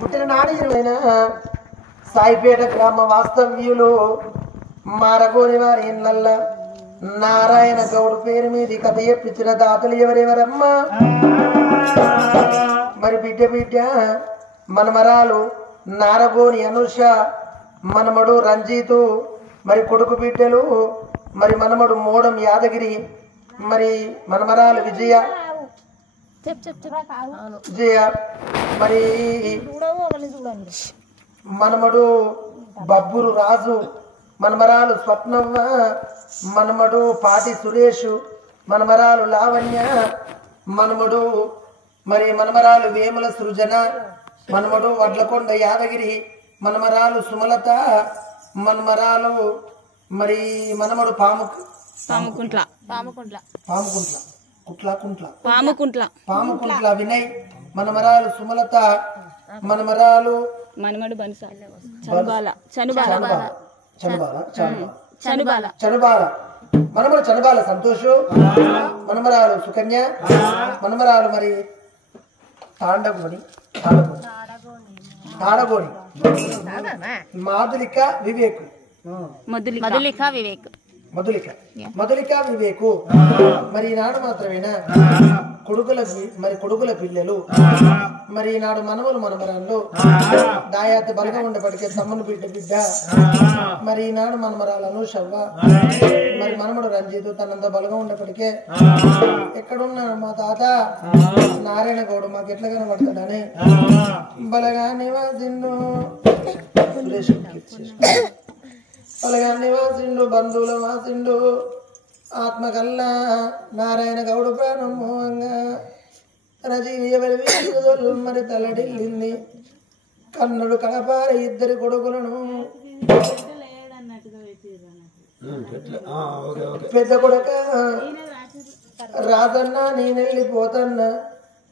పుట్టిన నాడు సాయిపేట గ్రామ వాస్తవ్యులు మారగోని వారి ఇళ్ళల్ల నారాయణ గౌడ్ పేరు మీద కథ చెప్పించిన దాతలు ఎవరెవరమ్మా? మరి బిడ్డ బిడ్డ మనమరాలు నారగోని అనుష, మనమడు రంజితు, మరి కొడుకు బిడ్డలు మరి మనమడు మోడం యాదగిరి, మరి మనమరాలు విజయ విజయ, మరి మనమడు బబ్బురు రాజు, మనమరాలు స్వప్నవ్వ, మనమడు పాటి సురేష్, మనమరాలు లావణ్య, మనమడు మరి మనమరాలు వేముల సృజన, మనమడు వడ్లకొండ యాదగిరి, మనమరాలు సుమలత, మనమరాలు మరి మనమడు పాముకుంట్ల వినయ్, మనమరాలు సుమలత, మనమరాలు చనుబాల, మనమడు చనుబాల సంతోషు, మనమరాలు సుకన్య, మనమరాలు మరి తాడగోని మాధులిక వివేక్, మధులిక వివేకు. మరి ఈనాడు మాత్రమేనా కొడుకుల పిల్లలు, మరి ఈనాడు మనవలు మనమరాళ్ళు దాయాతి బలగా ఉండేప్పటికే తమ్ముని బిడ్డ, మరి ఈనాడు మనమరాలను షవ్వ, మరి మనమడు రంజితు తనంత బలగా ఉండేప్పటికే ఎక్కడున్నాడు మా తాత నారాయణ గౌడ్ మాకు ఎట్లా కనబడతాడని బలగా నివాసిండు బలగా నివాసిండు బంధువుల వాసిండు ఆత్మకల్లా నారాయణ గౌడు ప్రాణమోహంగా రజీవియలు మరి తలడిల్లింది. కన్నుడు కడపార ఇద్దరి కొడుకులను, పెద్ద కొడుక రాజన్న నేనెళ్ళిపోతన్నా,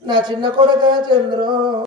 నా చిన్న కొడుక చంద్రు